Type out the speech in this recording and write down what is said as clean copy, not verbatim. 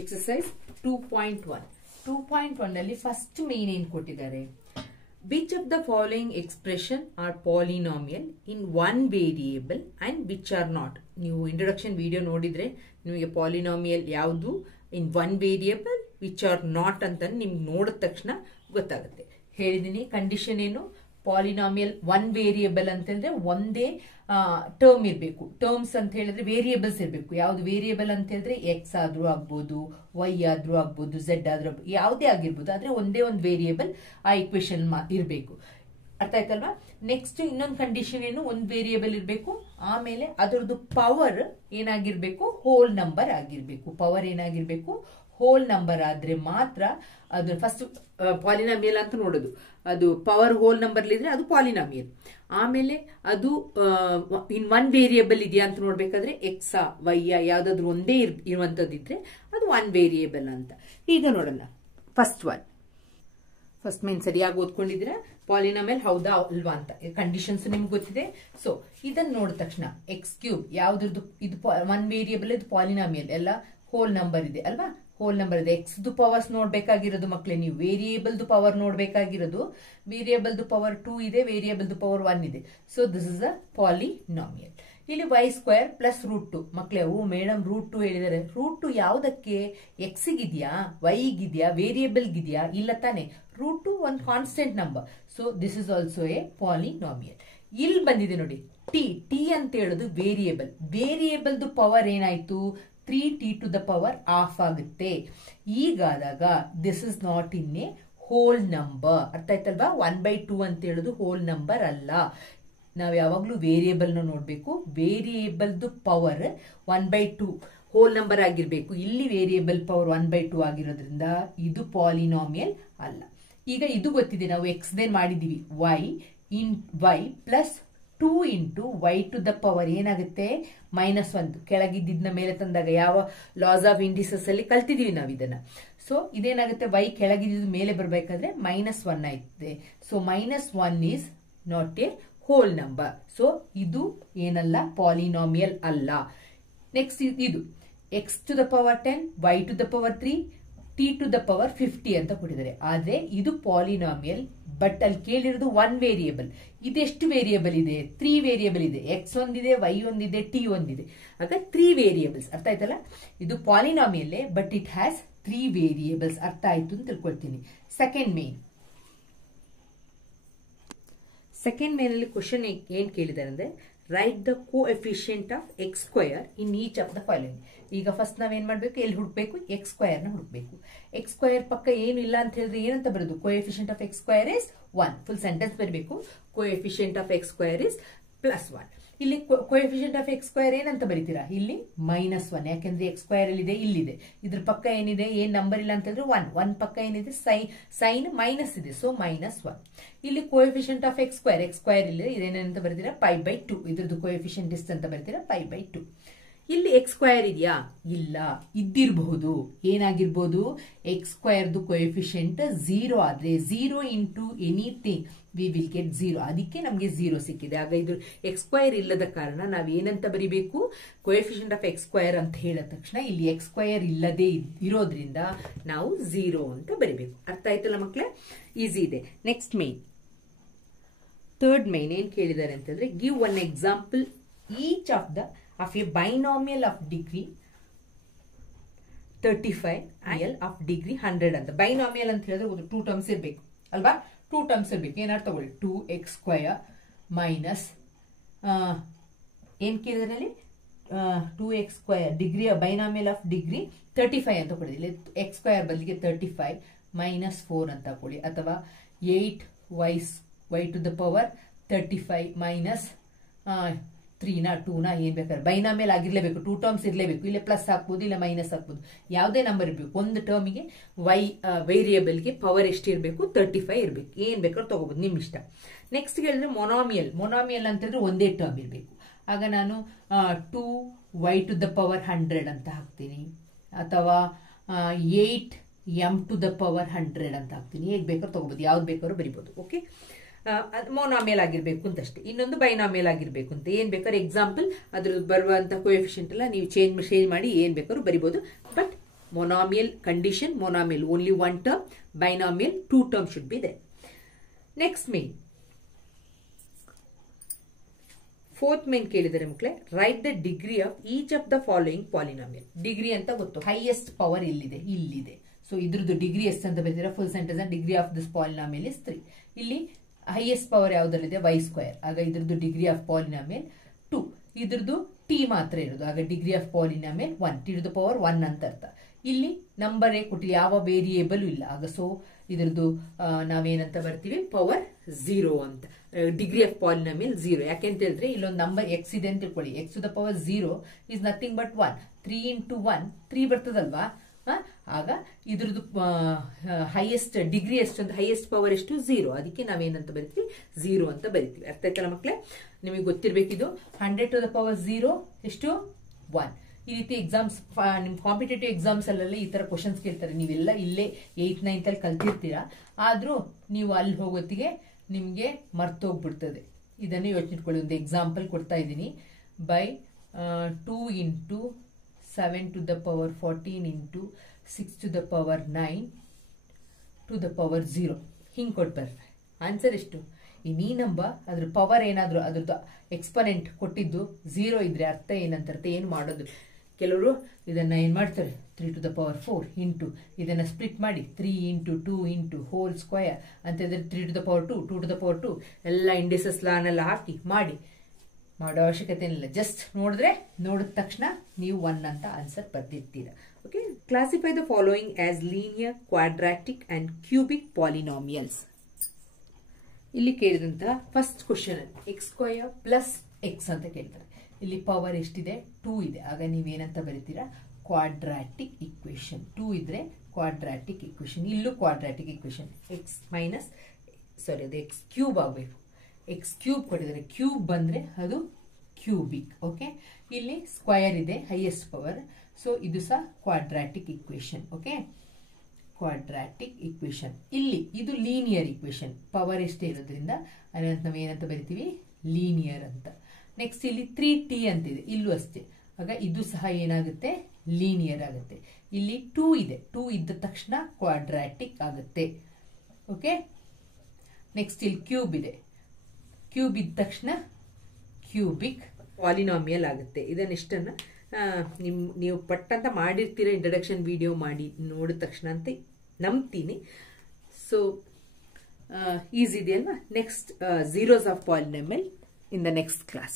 Exercise 2.1 2.1 ಅಲ್ಲಿ first main ಏನ್ ಕೊಟ್ಟಿದ್ದಾರೆ, which of the following expression are polynomial in one variable and which are not. ನೀವು introduction video ನೋಡಿದ್ರೆ ನಿಮಗೆ polynomial ಯಾವುದು in one variable which are not ಅಂತ ನಿಮ್ಗೆ ನೋಡಿದ ತಕ್ಷಣ ಗೊತ್ತಾಗುತ್ತೆ. ಹೇಳಿದೀನಿ ಕಂಡೀಷನ್ ಏನು, ಪಾಲಿನಾಮಿಯಲ್ ಒನ್ ವೇರಿಯೇಬಲ್ ಅಂತಂದ್ರೆ ಒಂದೇ ಟರ್ಮ್ ಇರಬೇಕು. ಟರ್ಮ್ಸ್ ಅಂತ ಹೇಳಿದ್ರೆ ವೇರಿಯೇಬಲ್ಸ್ ಇರಬೇಕು. ಯಾವ್ದು ವೇರಿಯೇಬಲ್ ಅಂತ ಹೇಳಿದ್ರೆ ಎಕ್ಸ್ ಆದ್ರೂ ಆಗ್ಬೋದು, ವೈ ಆದ್ರೂ ಆಗ್ಬೋದು, ಝೆಡ್ ಆದ್ರೂ ಯಾವುದೇ ಆಗಿರ್ಬೋದು, ಆದ್ರೆ ಒಂದೇ ಒಂದು ವೇರಿಯೇಬಲ್ ಆ ಇಕ್ವೇಶನ್ ಇರಬೇಕು. ಅರ್ಥ ಆಯ್ತಲ್ವಾ? ನೆಕ್ಸ್ಟ್ ಇನ್ನೊಂದು ಕಂಡೀಷನ್ ಏನು, ಒಂದು ವೇರಿಯೇಬಲ್ ಇರಬೇಕು, ಆಮೇಲೆ ಅದರದ್ದು ಪವರ್ ಏನಾಗಿರ್ಬೇಕು, ಹೋಲ್ ನಂಬರ್ ಆಗಿರ್ಬೇಕು. ಪವರ್ ಏನಾಗಿರ್ಬೇಕು, ಹೋಲ್ ನಂಬರ್ ಆದ್ರೆ ಮಾತ್ರ ಅದು ಫಸ್ಟ್ ಪಾಲಿನಾಮಿಯಲ್ ಅಂತ ನೋಡೋದು. ಅದು ಪವರ್ ಹೋಲ್ ನಂಬರ್ ಇದ್ರೆ ಅದು ಪಾಲಿನಾಮಿಯಲ್. ಆಮೇಲೆ ಅದು ಇನ್ ಒನ್ ವೇರಿಯೇಬಲ್ ಇದೆಯಾ ಅಂತ ನೋಡ್ಬೇಕಾದ್ರೆ ಎಕ್ಸ್ ವೈ ಯಾವ್ದಾದ್ರು ಒಂದೇ ಇರುವಂತದ್ದಿದ್ರೆ ಅದು ಒನ್ ವೇರಿಯೇಬಲ್ ಅಂತ. ಈಗ ನೋಡೋಣ ಫಸ್ಟ್ ಮೇನ್ ಸರಿಯಾಗಿ ಓದ್ಕೊಂಡಿದ್ರೆ ಪಾಲಿನಾಮಿಯಲ್ ಹೌದಾ ಅಲ್ವಾ ಅಂತ ಕಂಡೀಷನ್ಸ್ ನಿಮ್ಗೆ ಗೊತ್ತಿದೆ. ಸೊ ಇದನ್ನ ನೋಡಿದ ತಕ್ಷಣ ಎಕ್ಸ್ ಕ್ಯೂಬ್ ಯಾವ್ದು, ಇದು ಒನ್ ವೇರಿಯೇಬಲ್, ಇದು ಪಾಲಿನಾಮಿಯಲ್, ಎಲ್ಲ ಹೋಲ್ ನಂಬರ್ ಇದೆ ಅಲ್ವಾ, ಹೋಲ್ ನಂಬರ್ ಇದೆ. ಎಕ್ಸ್ ಪವರ್ಸ್ ನೋಡ್ಬೇಕಾಗಿರೋದು ಮಕ್ಕಳೇ, ನೀವು ವೇರಿಯೇಬಲ್ ಪವರ್ ನೋಡ್ಬೇಕಾಗಿರೋದು. ವೇರಿಯೇಬಲ್ ಪವರ್ 2 ಇದೆ, ವೇರಿಯೇಬಲ್ ಪವರ್ 1 ಇದೆ. So this is a polynomial. ಇಲ್ಲಿ y ಸ್ಕ್ವೇರ್ ಪ್ಲಸ್ √2 ಮಕ್ಕಳೇ. ಮೇಡಮ್ √2 ಹೇಳಿದ್ದಾರೆ. √2 ಯಾವುದಕ್ಕೆ, ಎಕ್ಸ್ ಗಿದ್ಯಾ, ವೈ ಗಿದ್ಯಾ, ವೇರಿಯೇಬಲ್ ಗಿದ್ಯಾ? ಇಲ್ಲ ತಾನೆ. √2 ಒಂದು constant number. So this is also A polynomial. ಇಲ್ಲಿ ಬಂದಿದೆ ನೋಡಿ ಟಿ ಅಂತ ಹೇಳೋದು ವೇರಿಯೇಬಲ್. ವೇರಿಯೇಬಲ್ ಪವರ್ ಏನಾಯ್ತು, 3t to the power half ಆಗುತ್ತೆ. ಈಗಾದಾಗ this is not in a whole number. ಅರ್ಥ ಆಯ್ತಲ್ವಾ? 1/2 ಅಂತ ಹೇಳೋದು ಹೋಲ್ ನಂಬರ್ ಅಲ್ಲ. ನಾವು ಯಾವಾಗ್ಲೂ ವೇರಿಯೇಬಲ್ ನ ನೋಡ್ಬೇಕು. ವೇರಿಯೇಬಲ್ ಪವರ್ 1/2 ಹೋಲ್ ನಂಬರ್ ಆಗಿರ್ಬೇಕು. ಇಲ್ಲಿ ವೇರಿಯೇಬಲ್ ಪವರ್ 1/2 ಆಗಿರೋದ್ರಿಂದ ಇದು ಪಾಲಿನಾಮಿಯಲ್ ಅಲ್ಲ. ಈಗ ಇದು ಗೊತ್ತಿದೆ, ನಾವು ಎಕ್ಸ್ ದೇನ್ ಮಾಡಿದೀವಿ. y plus 2 into y to the power ಏನಾಗುತ್ತೆ, -1. ಕೆಳಗಿದ್ದ ಮೇಲೆ ತಂದಾಗ ಯಾವ ಲಾಸ್ ಆಫ್ ಇಂಡಿಸಸ್ ಅಲ್ಲಿ ಕಲ್ತಿದೀವಿ ನಾವು ಇದನ್ನ. ಸೊ ಇದೇನಾಗುತ್ತೆ, y ಕೆಳಗಿದ್ದ ಮೇಲೆ ಬರ್ಬೇಕಾದ್ರೆ -1 ಆಯ್ತದೆ. So -1 is not a whole number. So ಇದು ಏನಲ್ಲ, ಪಾಲಿನಾಮಿಯಲ್ ಅಲ್ಲ. ನೆಕ್ಸ್ಟ್ ಇದು X to the power 10, y to the power 3, t to the power 50 ಅಂತ ಕೊಟ್ಟಿದ್ದಾರೆ. ಆದ್ರೆ ಇದು ಪಾಲಿನಾಮಿಯಲ್. ಬಟ್ ಅಲ್ಲಿ ಕೇಳಿರೋದು ಒನ್ ವೇರಿಯೇಬಲ್. ಇದೆಷ್ಟು ವೇರಿಯೇಬಲ್ ಇದೆ, 3 ವೇರಿಯೇಬಲ್ ಇದೆ. ಎಕ್ಸ್ ಒಂದಿದೆ, ವೈ ಒಂದಿದೆ, ಟಿ ಒಂದಿದೆ. ಆಗ 3 ವೇರಿಯೇಬಲ್ಸ್. ಅರ್ಥ ಆಯ್ತಲ್ಲ? ಇದು ಪಾಲಿನಾಮಿಯಲ್ಲೇ, ಬಟ್ ಇಟ್ ಹ್ಯಾಸ್ 3 ವೇರಿಯೇಬಲ್ಸ್. ಅರ್ಥ ಆಯ್ತು ಅಂತ ತಿಳ್ಕೊಳ್ತೀನಿ. ಸೆಕೆಂಡ್ ಮೇನ್ ಅಲ್ಲಿ ಕ್ವಶನ್ ಏನ್ ಕೇಳಿದಾರೆ ಅಂದ್ರೆ, right the coefficient of x square in each of the following. ಈಗ ಫಸ್ಟ್ ನಾವೇನ್ ಮಾಡ್ಬೇಕು, ಎಲ್ಲಿ ಹುಡುಕ್ಬೇಕು, ಎಕ್ಸ್ ಸ್ಕ್ವೇರ್ ನ ಹುಡುಕ್ಬೇಕು. ಎಕ್ಸ್ ಸ್ಕ್ವೇರ್ ಪಕ್ಕ ಏನು ಇಲ್ಲ ಅಂತ ಹೇಳಿದ್ರೆ ಏನಂತ ಬರೋದು, coefficient of x square is 1. Full sentence ಬರಬೇಕು. Coefficient of x square is +1. ಇಲ್ಲಿ ಕೋಎಫಿಷಿಯಂಟ್ ಆಫ್ ಎಕ್ಸ್ ಸ್ಕ್ವೇರ್ ಏನಂತ ಬರೀತೀರಾ, ಇಲ್ಲಿ -1. ಯಾಕೆಂದ್ರೆ ಎಕ್ಸ್ ಸ್ಕ್ವೇರ್ ಇಲ್ಲಿದೆ, ಇಲ್ಲಿದೆ. ಇದ್ರ ಪಕ್ಕ ಏನಿದೆ, ಏನ್ ನಂಬರ್ ಇಲ್ಲ ಅಂತ ಹೇಳಿದ್ರೆ 1 ಪಕ್ಕ ಏನಿದೆ, ಸೈನ್ ಮೈನಸ್ ಇದೆ. ಸೊ -1. ಇಲ್ಲಿ ಕೋಎಫಿಷಿಯಂಟ್ ಆಫ್ ಎಕ್ಸ್ ಸ್ಕ್ವೇರ್ ಇಲ್ಲಿದೆ, ಇದೇನಂತ ಬರ್ತೀರಾ, π/2. ಇದ್ರದ್ದು ಕೋಎಫಿಷಿಯಂಟ್ ಎಷ್ಟು ಅಂತ ಬರ್ತೀರಾ, π/2. ಇಲ್ಲಿ ಎಕ್ಸ್ ಸ್ಕ್ವೇರ್ ಇದೆಯಾ, ಇಲ್ಲ. ಇದ್ದಿರಬಹುದು. ಏನಾಗಿರ್ಬೋದು, ಎಕ್ಸ್ ಸ್ಕ್ವೇರ್ದು ಕೋಎಫಿಷಿಯಂಟ್ 0 ಆದ್ರೆ 0 into anything we will get 0. ಅದಕ್ಕೆ ನಮಗೆ 0 ಸಿಕ್ಕಿದೆ. ಆಗ ಇದು ಎಕ್ಸ್ ಸ್ಕ್ವೇರ್ ಇಲ್ಲದ ಕಾರಣ ನಾವು ಏನಂತ ಬರಿಬೇಕು, ಕೋಎಫಿಷಿಯಂಟ್ ಆಫ್ ಎಕ್ಸ್ ಸ್ಕ್ವೇರ್ ಅಂತ ಹೇಳಿದ ತಕ್ಷಣ ಇಲ್ಲಿ ಎಕ್ಸ್ ಸ್ಕ್ವೇರ್ ಇಲ್ಲದೆ ಇರೋದ್ರಿಂದ ನಾವು 0 ಅಂತ ಬರಿಬೇಕು. ಅರ್ಥ ಆಯ್ತಲ್ಲ ಮಕ್ಕಳೇ? ಈಸಿ ಇದೆ. ನೆಕ್ಸ್ಟ್ ಥರ್ಡ್ ಮೇನ್ ಏನ್ ಕೇಳಿದ್ದಾರೆ ಅಂತಂದ್ರೆ, give one example each of a binomial of degree 35 and of degree 100 ಅಂತ. ಬೈನಾಮಿಯಲ್ ಅಂತ ಹೇಳಿದ್ರೆ 2 ಟರ್ಮ್ಸ್ ಇರಬೇಕು ಅಲ್ವಾ, 2 ಟರ್ಮ್ಸ್ ಇರಬೇಕು. ಏನಾದ್ರು ತಗೊಳ್ಳಿ, 2x² ಮೈನಸ್ ಏನ್ ಕೇಳಿದ್ರಲ್ಲಿ 2x² degree binomial of degree 35 ಅಂತ ಕೊಡಿ. ಇಲ್ಲಿ x² ಬದಲಿಗೆ 35 -4 ಅಂತ ಕೊಡಿ. ಅಥವಾ 8y to the power 35 minus 3ನ 2ನ ಏನ್ ಬೇಕಾದ್ರೆ ಬೈನಾಮಿಯಲ್ ಆಗಿರ್ಲೇಬೇಕು. 2 ಟರ್ಮ್ಸ್ ಇರ್ಲೇಬೇಕು. ಇಲ್ಲೇ ಪ್ಲಸ್ ಹಾಕ್ಬೋದು, ಇಲ್ಲ ಮೈನಸ್ ಹಾಕ್ಬೋದು. ಯಾವುದೇ ನಂಬರ್ ಇರಬೇಕು. ಒಂದು ಟರ್ಮಿಗೆ ವೇರಿಯೇಬಲ್ಗೆ ಪವರ್ ಎಷ್ಟು ಇರಬೇಕು, 35 ಇರಬೇಕು. ಏನ್ ಬೇಕಾದ್ರೂ ತಗೋಬಹುದು, ನಿಮ್ ಇಷ್ಟ. ನೆಕ್ಸ್ಟ್ ಹೇಳಿದ್ರೆ ಮೊನಾಮಿಯಲ್ ಅಂತಂದ್ರೆ ಒಂದೇ ಟರ್ಮ್ ಇರಬೇಕು. ಆಗ ನಾನು 2y ಟು ದ ಪವರ್ 100 ಅಂತ ಹಾಕ್ತೀನಿ, ಅಥವಾ 8m ಟು ದ ಪವರ್ 100 ಅಂತ ಹಾಕ್ತೀನಿ. ಹೇಗ್ ಬೇಕಾದ್ರೂ ತಗೋಬಹುದು, ಯಾವ್ದು ಬೇಕಾದ್ರೂ ಬರಿಬಹುದು. ಓಕೆ, ಮೊನಾಮಿಯಲ್ ಆಗಿರ್ಬೇಕು ಅಂತಷ್ಟೇ. ಇನ್ನೊಂದು ಬೈನಾಮಿಯಲ್ ಆಗಿರ್ಬೇಕು ಅಂತ. ಏನ್ ಬೇಕಾದ್ರೆ ಎಕ್ಸಾಂಪಲ್ ಅದ್ರ ಬರುವಂತ ಕೋಎಫಿಷಿಯಂಟ್ ಎಲ್ಲ ನೀವು ಚೇಂಜ್ ಮಾಡಿ ಏನ್ ಬೇಕಾದ್ರೂ ಬರಿಬಹುದು. But monomial condition, monomial only one term, binomial two terms should be there. Next main, fourth main ಕೇಳಿದರೆ ಮಕ್ಕಳೇ, write the degree of each of the following polynomial. Degree ಅಂತ ಗೊತ್ತು, highest power ಇಲ್ಲಿದೆ. ಸೊ ಇದ್ರದ್ದು ಡಿಗ್ರಿ ಎಷ್ಟು ಅಂತ ಬರೀತೀರಾ, full sentence degree of this polynomial is 3. ಇಲ್ಲಿ ಹೈಯೆಸ್ಟ್ ಪವರ್ ಯಾವ್ದ್ರಲ್ಲಿದೆ, y ಸ್ಕ್ವೇರ್. ಆಗ ಇದ್ರದ್ದು ಡಿಗ್ರಿ ಆಫ್ ಪಾಲಿನಾಮಿಯಲ್ 2. ಇದ್ರದ್ದು ಟಿ ಮಾತ್ರ ಇರೋದು, ಆಗ degree of polynomial 1. T to the power 1 ಅಂತ ಅರ್ಥ. ಇಲ್ಲಿ ನಂಬರೇ ಕೊಟ್ಟು ಯಾವ ವೇರಿಯೇಬಲ್ ಇಲ್ಲ, ಆಗ ಸೊ ಇದ್ರದ್ದು ನಾವೇನಂತ ಬರ್ತೀವಿ, ಪವರ್ 0 ಅಂತ. Degree of polynomial 0. ಯಾಕೆಂತ ಹೇಳಿದ್ರೆ ಇಲ್ಲೊಂದು ನಂಬರ್ ಎಕ್ಸ್ ಇದೆ ಅಂತ ತಿಳ್ಕೊಳ್ಳಿ, X to the power 0 is nothing but 1. 3 into 1 3 ಬರ್ತದಲ್ವಾ. ಆಗ ಇದ್ರದ್ದು ಹೈಯೆಸ್ಟ್ ಡಿಗ್ರಿ ಎಷ್ಟು ಅಂತ, ಹೈಯೆಸ್ಟ್ ಪವರ್ ಎಷ್ಟು 0. ಅದಕ್ಕೆ ನಾವೇನಂತ ಬರಿತೀವಿ, 0 ಅಂತ ಬರಿತೀವಿ. ಅರ್ಥ ಆಯ್ತಲ್ಲ ಮಕ್ಕಳೇ, ನಿಮಗೆ ಗೊತ್ತಿರಬೇಕಿದು. 100 to the power 0 ಎಷ್ಟು 1. ಈ ರೀತಿ ಎಕ್ಸಾಮ್ಸ್, ನಿಮ್ ಕಾಂಪಿಟೇಟಿವ್ ಎಕ್ಸಾಮ್ಸ್ ಅಲ್ಲೆಲ್ಲ ಈ ತರ ಕ್ವಶನ್ಸ್ ಕೇಳ್ತಾರೆ. ನೀವೆಲ್ಲ ಇಲ್ಲೇ 8th 9th ಅಲ್ಲಿ ಕಲ್ತಿರ್ತೀರಾ, ಆದ್ರೂ ನೀವು ಅಲ್ಲಿ ಹೋಗೋತ್ತಿಗೆ ನಿಮ್ಗೆ ಮರ್ತೋಗ್ಬಿಡ್ತದೆ. ಇದನ್ನೇ ಯೋಚನೆ ಇಟ್ಕೊಳ್ಳಿ. ಒಂದು ಎಕ್ಸಾಂಪಲ್ ಕೊಡ್ತಾ ಇದ್ದೀನಿ. By 2 into 7 to the power 14 into 6 to the power 9 to the power 0 ಹಿಂಗೆ ಕೊಟ್ಟಾರೆ. ಆನ್ಸರ್ ಎಷ್ಟು? ಈ ನಂಬರ್ ಅದ್ರ ಪವರ್ ಏನಾದ್ರು ಅದ್ರದ್ದು ಎಕ್ಸ್ಪನೆಂಟ್ ಕೊಟ್ಟಿದ್ದು 0 ಇದ್ರೆ ಅರ್ಥ ಏನಂತ, ಅರ್ಥ ಏನು ಮಾಡೋದು. ಕೆಲವರು ಇದನ್ನ ಏನ್ ಮಾಡ್ತಾರೆ, 3 to the power 4 ಇಂಟು ಇದನ್ನ ಸ್ಪ್ಲಿಟ್ ಮಾಡಿ 3 into 2 into ಹೋಲ್ ಸ್ಕ್ವಯರ್ ಅಂತಂದ್ರೆ 3 to the power 2 2 to the power 2 ಎಲ್ಲ ಇಂಡಿಸಸ್ ಲಾನೆಲ್ಲ ಹಾಕಿ ಮಾಡೋ ಅವಶ್ಯಕತೆ ಇಲ್ಲ. ಜಸ್ಟ್ ನೋಡಿದ ತಕ್ಷಣ ನೀವು 1 ಅಂತ ಆನ್ಸರ್ ಬರ್ದಿರ್ತೀರ. Okay, classify the following as linear, quadratic and cubic polynomials. ಇಲ್ಲಿ ಕೇಳಿದಂತಹ first question x square plus x ಅಂತ ಕೇಳ್ತಾರೆ. ಇಲ್ಲಿ ಪವರ್ ಎಷ್ಟಿದೆ, 2 ಇದೆ. ಆಗ ನೀವೇನಂತ ಬರೀತೀರಾ, ಕ್ವಾಡ್ರಾಟಿಕ್ ಇಕ್ವೇಶನ್. 2 ಇದ್ರೆ ಕ್ವಾಡ್ರಾಟಿಕ್ ಇಕ್ವೇಶನ್. ಇಲ್ಲೂ ಕ್ವಾಡ್ರಾಟಿಕ್ ಇಕ್ವೇಶನ್. ಎಕ್ಸ್ ಮೈನಸ್ ಅದು ಎಕ್ಸ್ ಕ್ಯೂಬ್ ಆಗಬೇಕು. ಎಕ್ಸ್ ಕ್ಯೂಬ್ ಕೊಟ್ಟಿದ್ದಾರೆ, ಕ್ಯೂಬ್ ಬಂದ್ರೆ ಅದು ಕ್ಯೂಬಿಕ್. ಓಕೆ, ಇಲ್ಲಿ ಸ್ಕ್ವಯರ್ ಇದೆ, ಹೈಯೆಸ್ಟ್ ಪವರ್. ಸೊ ಇದು ಸಹ quadratic equation. Okay, quadratic equation. ಇಲ್ಲಿ ಇದು ಲೀನಿಯರ್ ಇಕ್ವೇಶನ್. ಪವರ್ ಎಷ್ಟೇ ಇರೋದ್ರಿಂದ ನಾವೇನಂತ ಬರಿತೀವಿ, ಲೀನಿಯರ್ ಅಂತ. ನೆಕ್ಸ್ಟ್ ಇಲ್ಲಿ 3t ಅಂತಿದೆ, ಇಲ್ಲೂ ಅಷ್ಟೇ. ಆಗ ಇದು ಸಹ ಏನಾಗುತ್ತೆ, ಲೀನಿಯರ್ ಆಗುತ್ತೆ. ಇಲ್ಲಿ 2 ಇದೆ, 2 ಇದ್ದ ತಕ್ಷಣ ಕ್ವಾಡ್ರಾಟಿಕ್ ಆಗುತ್ತೆ. ಓಕೆ, ನೆಕ್ಸ್ಟ್ ಇಲ್ಲಿ ಕ್ಯೂಬ್ ಇದೆ, ಕ್ಯೂಬ್ ಇದ್ದ ತಕ್ಷಣ ಕ್ಯೂಬಿಕ್ ಪಾಲಿನಾಮಿಯಲ್ ಆಗುತ್ತೆ. ಇದನ್ನೆಷ್ಟನ್ನ ನೀವು ಪಟ್ಟಂತ ಮಾಡಿರ್ತೀರ, ಇಂಟ್ರಡಕ್ಷನ್ ವಿಡಿಯೋ ಮಾಡಿ ನೋಡಿದ ತಕ್ಷಣ ಅಂತ ನಂಬ್ತೀನಿ. ಸೊ ಈಸಿ ಇದೆ ಅಲ್ವಾ. Next zeros of polynomial in the next class.